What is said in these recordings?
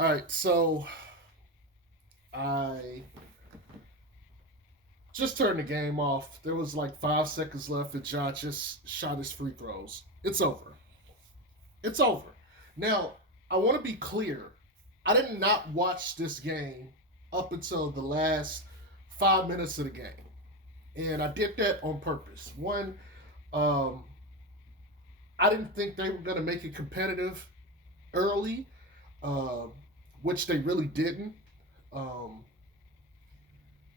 All right, so I just turned the game off. There was like 5 seconds left, and Ja just shot his free throws. It's over. It's over. Now, I want to be clear. I did not watch this game up until the last 5 minutes of the game, and I did that on purpose. One, um, I didn't think they were going to make it competitive early, uh, which they really didn't. Um,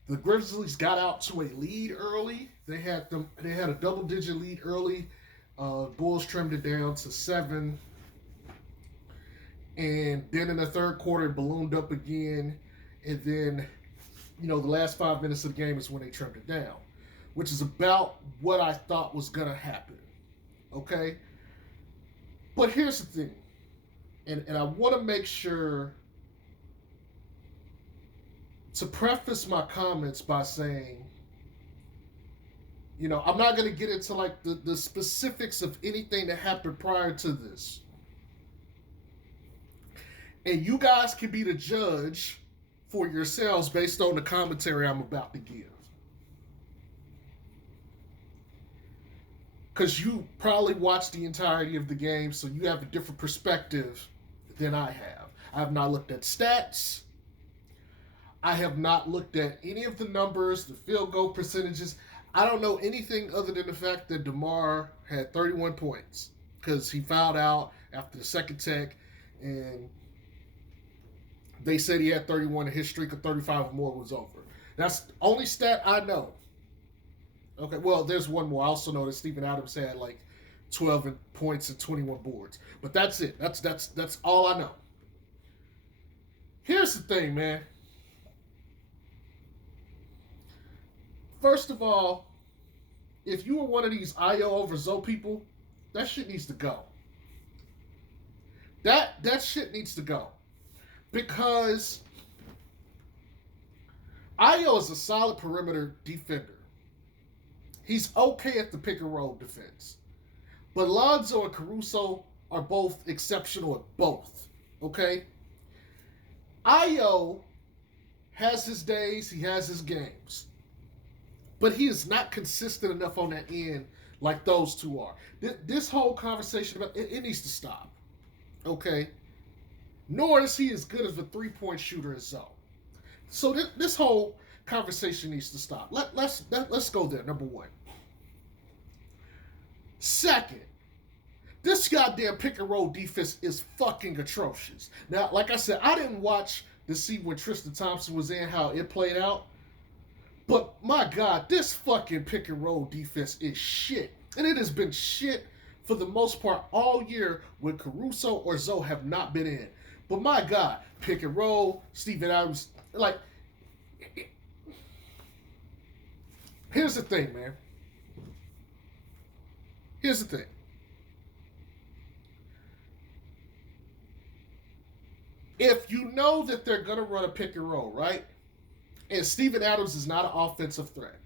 the Grizzlies got out to a lead early. They had a double digit lead early. Bulls trimmed it down to 7, and then in the third quarter it ballooned up again, and then the last 5 minutes of the game is when they trimmed it down, which is about what I thought was gonna happen. Okay, but here's the thing, and I want to make sure to preface my comments by saying, I'm not going to get into like the specifics of anything that happened prior to this. And you guys can be the judge for yourselves based on the commentary I'm about to give. Because you probably watched the entirety of the game, so you have a different perspective than I have. I have not looked at stats. I have not looked at any of the numbers, the field goal percentages. I don't know anything other than the fact that DeMar had 31 points because he fouled out after the second tech, and they said he had 31 and his streak of 35 or more was over. That's the only stat I know. Okay, well, there's one more. I also know that Steven Adams had like 12 points and 21 boards. But that's it. That's all I know. Here's the thing, man. First of all, if you were one of these IO over Zoe people, that shit needs to go. That shit needs to go. Because IO is a solid perimeter defender. He's okay at the pick and roll defense. But Lonzo and Caruso are both exceptional at both. Okay? IO has his days, he has his games. But he is not consistent enough on that end like those two are. This whole conversation about it needs to stop. Okay? Nor is he as good as a three-point shooter as Zoe. So this whole conversation needs to stop. Let's go there, number one. Second, this goddamn pick and roll defense is fucking atrocious. Now, like I said, I didn't watch to see when Tristan Thompson was in how it played out. But my God, this fucking pick and roll defense is shit. And it has been shit for the most part all year when Caruso or Zoe have not been in. But my God, pick and roll, Steven Adams, like, here's the thing, man. Here's the thing. If you know that they're going to run a pick and roll, right? And Steven Adams is not an offensive threat.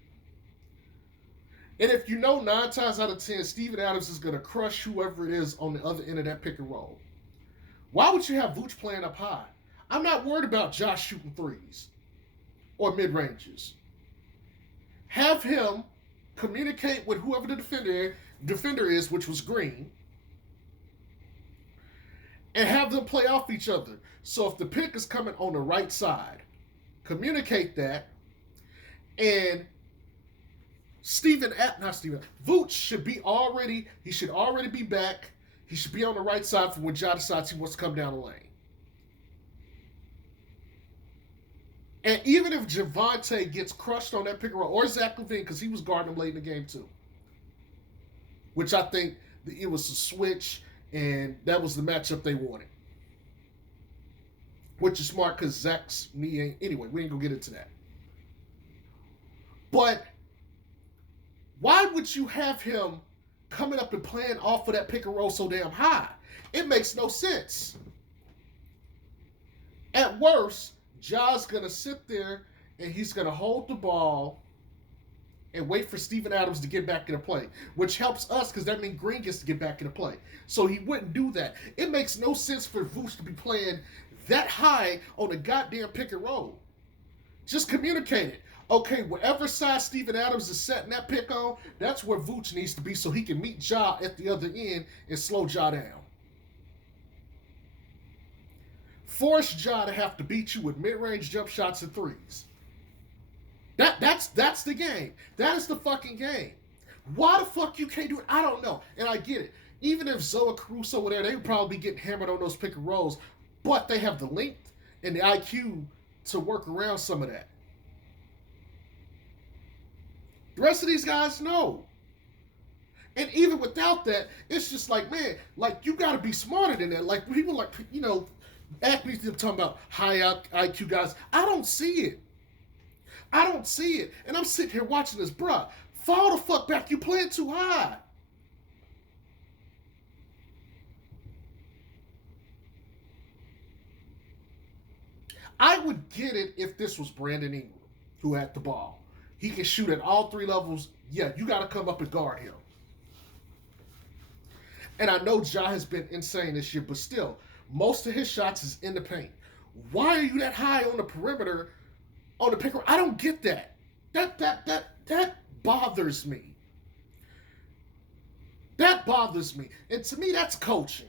And if you know 9 times out of 10, Steven Adams is going to crush whoever it is on the other end of that pick and roll, why would you have Vooch playing up high? I'm not worried about Josh shooting threes or mid-ranges. Have him communicate with whoever the defender is, which was Green, and have them play off each other. So if the pick is coming on the right side, communicate that, and Vooch should already be back. He should be on the right side for when Ja decides he wants to come down the lane. And even if Javante gets crushed on that pick and roll, or Zach LaVine, because he was guarding him late in the game too, which I think it was a switch, and that was the matchup they wanted. Which is smart because Zach's knee ain't. Anyway, we ain't gonna get into that. But why would you have him coming up and playing off of that pick and roll so damn high? It makes no sense. At worst, Ja's gonna sit there and he's gonna hold the ball and wait for Steven Adams to get back into play, which helps us because that means Green gets to get back into play. So he wouldn't do that. It makes no sense for Vooch to be playing that high on a goddamn pick and roll. Just communicate it. Okay, wherever side Steven Adams is setting that pick on, that's where Vooch needs to be so he can meet Ja at the other end and slow Ja down. Force Ja to have to beat you with mid-range jump shots and threes. That's the game. That is the fucking game. Why the fuck you can't do it? I don't know. And I get it. Even if Zoe Caruso were there, they would probably be getting hammered on those pick and rolls. But they have the length and the IQ to work around some of that. The rest of these guys, no. And even without that, it's just like, man, like you got to be smarter than that. Like people, like athletes talking about high IQ guys. I don't see it. I don't see it. And I'm sitting here watching this, bruh. Fall the fuck back. You playing too high. I would get it if this was Brandon Ingram who had the ball. He can shoot at all three levels. Yeah, you got to come up and guard him. And I know Ja has been insane this year, but still, most of his shots is in the paint. Why are you that high on the perimeter on the pick? I don't get that. That bothers me. That bothers me. And to me, that's coaching.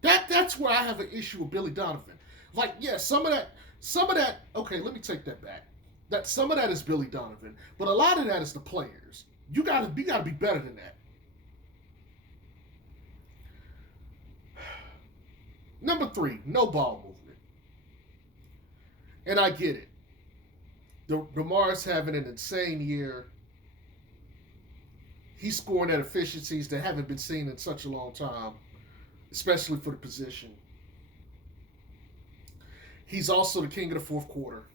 That's where I have an issue with Billy Donovan. Like, yeah, some of that, okay, let me take that back. That some of that is Billy Donovan, but a lot of that is the players. You gotta be better than that. Number 3, no ball movement. And I get it. DeMar's having an insane year. He's scoring at efficiencies that haven't been seen in such a long time, especially for the position. He's also the king of the fourth quarter.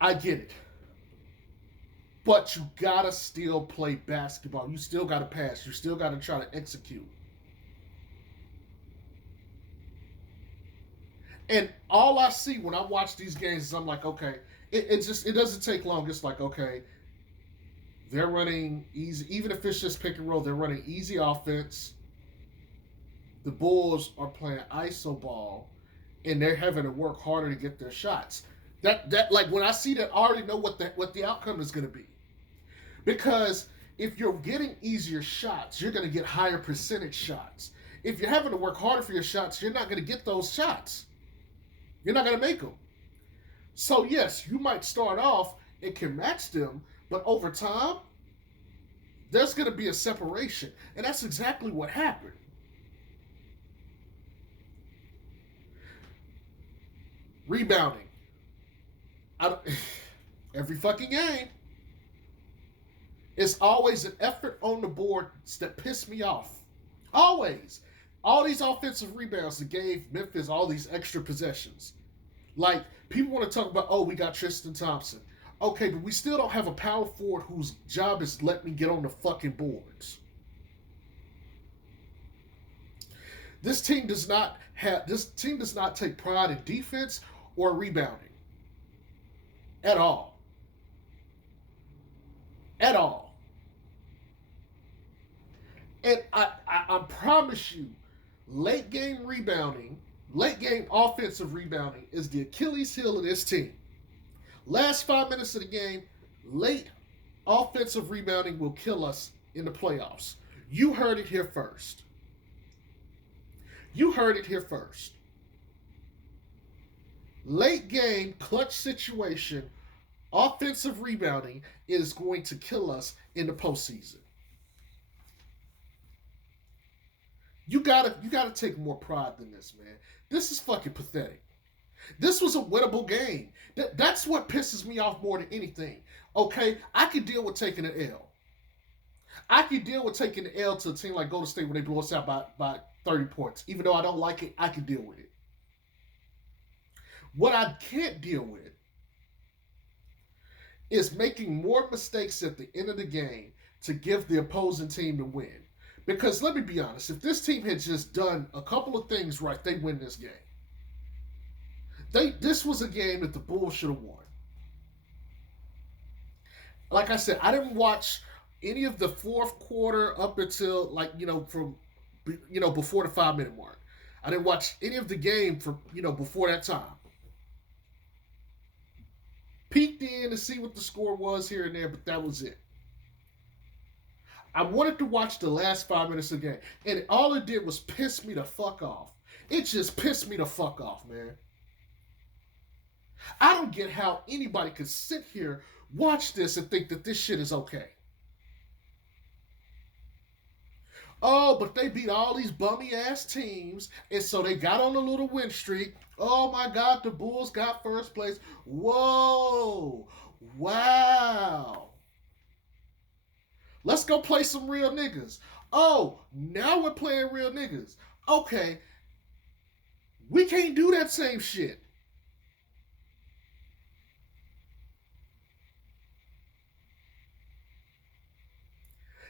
I get it. But you gotta still play basketball. You still gotta pass. You still gotta try to execute. And all I see when I watch these games is I'm like, okay, it doesn't take long. It's like, okay, they're running easy, even if it's just pick and roll, they're running easy offense. The Bulls are playing ISO ball, and they're having to work harder to get their shots. That like when I see that, I already know what the outcome is going to be, because if you're getting easier shots, you're going to get higher percentage shots. If you're having to work harder for your shots, you're not going to get those shots. You're not going to make them. So yes, you might start off and can match them, but over time, there's going to be a separation, and that's exactly what happened. Rebounding. Every fucking game, it's always an effort on the board that pissed me off. Always. All these offensive rebounds that gave Memphis all these extra possessions. Like, people want to talk about, oh, we got Tristan Thompson. Okay, but we still don't have a power forward whose job is let me get on the fucking boards. This team does not take pride in defense or rebounding. At all. At all. And I promise you, late game offensive rebounding is the Achilles heel of this team. Last 5 minutes of the game, late offensive rebounding will kill us in the playoffs. You heard it here first. You heard it here first. Late game, clutch situation, offensive rebounding is going to kill us in the postseason. You gotta take more pride than this, man. This is fucking pathetic. This was a winnable game. That's what pisses me off more than anything. Okay, I could deal with taking an L. I could deal with taking an L to a team like Golden State when they blow us out by 30 points. Even though I don't like it, I can deal with it. What I can't deal with is making more mistakes at the end of the game to give the opposing team the win. Because let me be honest, if this team had just done a couple of things right, they win this game. This was a game that the Bulls should have won. Like I said, I didn't watch any of the fourth quarter up until from before the 5 minute mark. I didn't watch any of the game for before that time. Peeked in to see what the score was here and there, but that was it. I wanted to watch the last 5 minutes of the game, and all it did was piss me the fuck off. It just pissed me the fuck off, man. I don't get how anybody could sit here, watch this, and think that this shit is okay. Oh, but they beat all these bummy ass teams, and so they got on a little win streak. Oh my God, the Bulls got first place. Whoa, wow. Let's go play some real niggas. Oh, now we're playing real niggas. Okay, we can't do that same shit.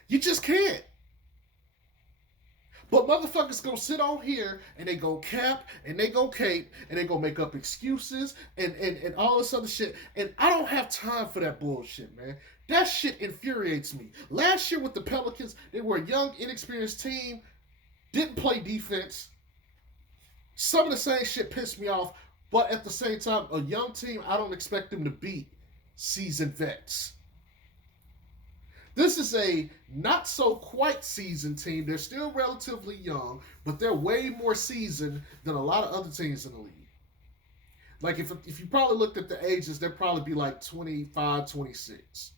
You just can't. But motherfuckers gonna sit on here and they go cap and they go cape and they gonna make up excuses and all this other shit. And I don't have time for that bullshit, man. That shit infuriates me. Last year with the Pelicans, they were a young, inexperienced team, didn't play defense. Some of the same shit pissed me off, but at the same time, a young team, I don't expect them to beat seasoned vets. This is a not so quite seasoned team. They're still relatively young, but they're way more seasoned than a lot of other teams in the league. Like if you probably looked at the ages, they'd probably be like 25, 26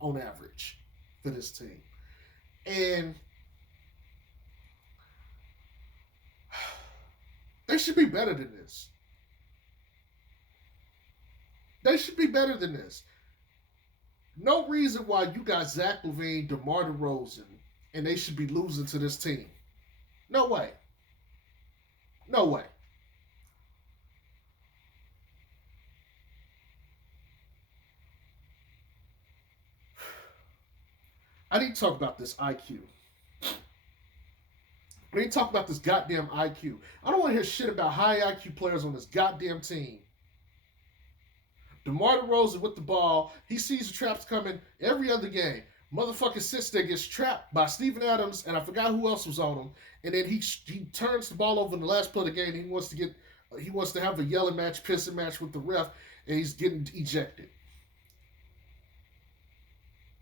on average for this team. And they should be better than this. They should be better than this. No reason why you got Zach LaVine, DeMar DeRozan, and they should be losing to this team. No way. No way. I need to talk about this IQ. I need to talk about this goddamn IQ. I don't want to hear shit about high IQ players on this goddamn team. DeMar DeRozan with the ball. He sees the traps coming every other game. Motherfucker sits there, gets trapped by Steven Adams, and I forgot who else was on him. And then he turns the ball over in the last play of the game. He wants to have a yelling match, pissing match with the ref, and he's getting ejected.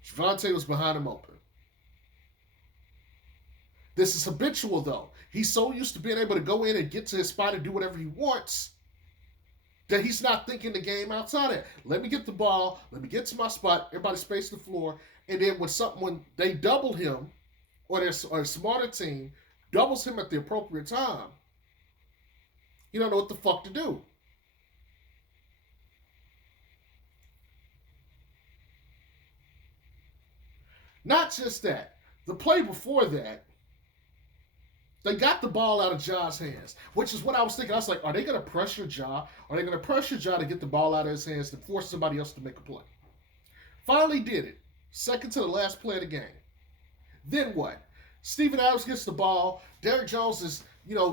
Javante was behind him open. This is habitual though. He's so used to being able to go in and get to his spot and do whatever he wants that he's not thinking the game outside it. Let me get the ball. Let me get to my spot. Everybody space the floor. And then when they double him, or a smarter team doubles him at the appropriate time, you don't know what the fuck to do. Not just that. The play before that, they got the ball out of Ja's hands, which is what I was thinking. I was like, are they going to pressure Ja? Are they going to pressure Ja to get the ball out of his hands and force somebody else to make a play? Finally did it. Second to the last play of the game. Then what? Steven Adams gets the ball. Derrick Jones is,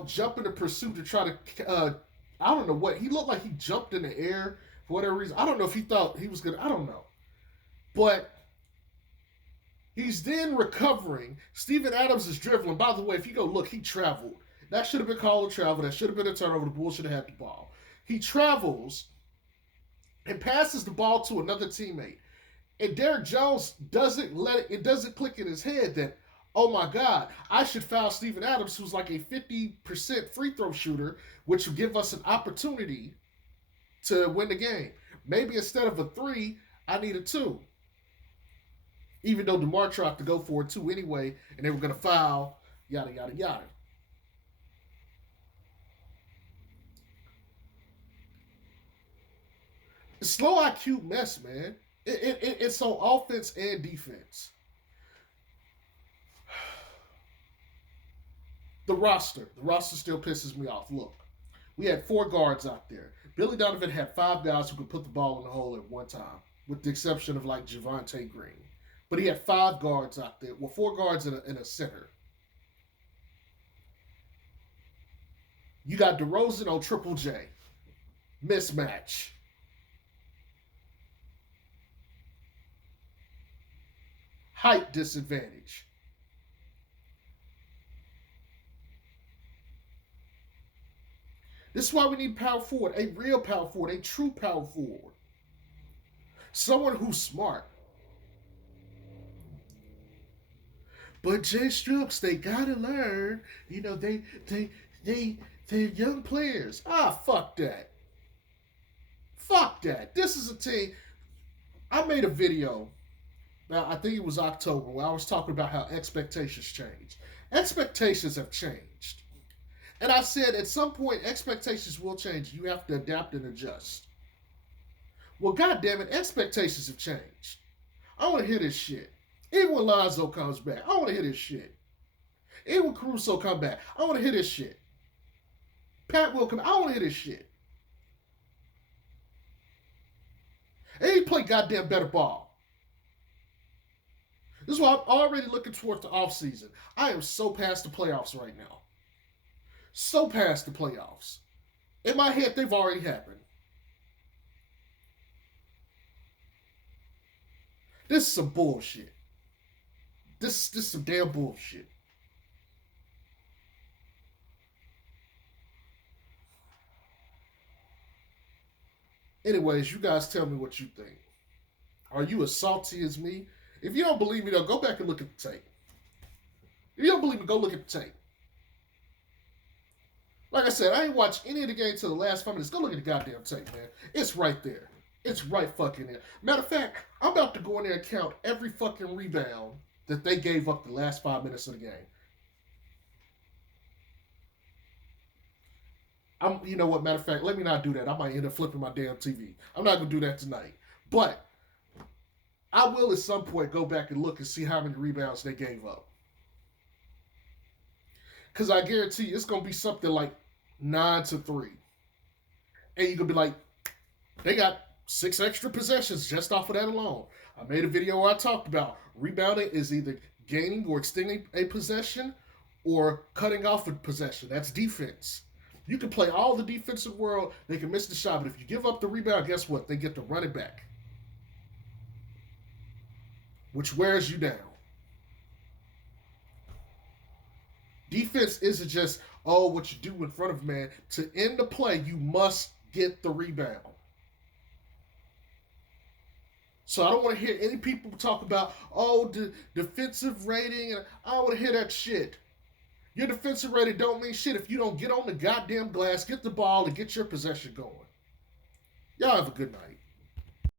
jumping in pursuit to try to, I don't know what. He looked like he jumped in the air for whatever reason. I don't know if he thought he was going to, I don't know. But he's then recovering. Steven Adams is dribbling. By the way, if you go look, he traveled. That should have been called a travel. That should have been a turnover. The Bulls should have had the ball. He travels and passes the ball to another teammate. And Derrick Jones doesn't click in his head that, oh my God, I should foul Steven Adams, who's like a 50% free throw shooter, which will give us an opportunity to win the game. Maybe instead of a 3, I need a 2. Even though DeMar tried to go for a 2 anyway, and they were going to foul, yada, yada, yada. It's slow IQ mess, man. It's on offense and defense. The roster still pisses me off. Look, we had 4 guards out there. Billy Donovan had 5 guys who could put the ball in the hole at one time, with the exception of like Javonte Green. But he had 5 guards out there. Well, 4 guards and a center. You got DeRozan on Triple J. Mismatch. Height disadvantage. This is why we need power forward, a real power forward, a true power forward. Someone who's smart. But Jay Strooks, they gotta learn. You know, they're young players. Ah, fuck that. Fuck that. This is a team. I made a video. Now I think it was October where I was talking about how expectations change. Expectations have changed. And I said at some point expectations will change. You have to adapt and adjust. Well, goddamn it, expectations have changed. I want to hear this shit. Even when Lonzo comes back, I want to hear this shit. Even when Caruso come back, I want to hear this shit. Pat will come. I want to hear this shit. And he play goddamn better ball. This is why I'm already looking towards the offseason. I am so past the playoffs right now. So past the playoffs. In my head, they've already happened. This is some bullshit. This is some damn bullshit. Anyways, you guys tell me what you think. Are you as salty as me? If you don't believe me, though, go back and look at the tape. If you don't believe me, go look at the tape. Like I said, I ain't watched any of the game till the last 5 minutes. Go look at the goddamn tape, man. It's right there. It's right fucking there. Matter of fact, I'm about to go in there and count every fucking rebound that they gave up the last 5 minutes of the game. You know what? Matter of fact, let me not do that. I might end up flipping my damn TV. I'm not gonna do that tonight. But I will at some point go back and look and see how many rebounds they gave up. Because I guarantee you, it's gonna be something like 9-3, and you're gonna be like, they got 6 extra possessions just off of that alone. I made a video where I talked about rebounding is either gaining or extending a possession or cutting off a possession. That's defense. You can play all the defensive world, they can miss the shot, but if you give up the rebound, guess what? They get to run it back, which wears you down. Defense isn't just, oh, what you do in front of man. To end the play, you must get the rebound. So I don't want to hear any people talk about, oh, the defensive rating. And I don't want to hear that shit. Your defensive rating don't mean shit if you don't get on the goddamn glass, get the ball, and get your possession going. Y'all have a good night.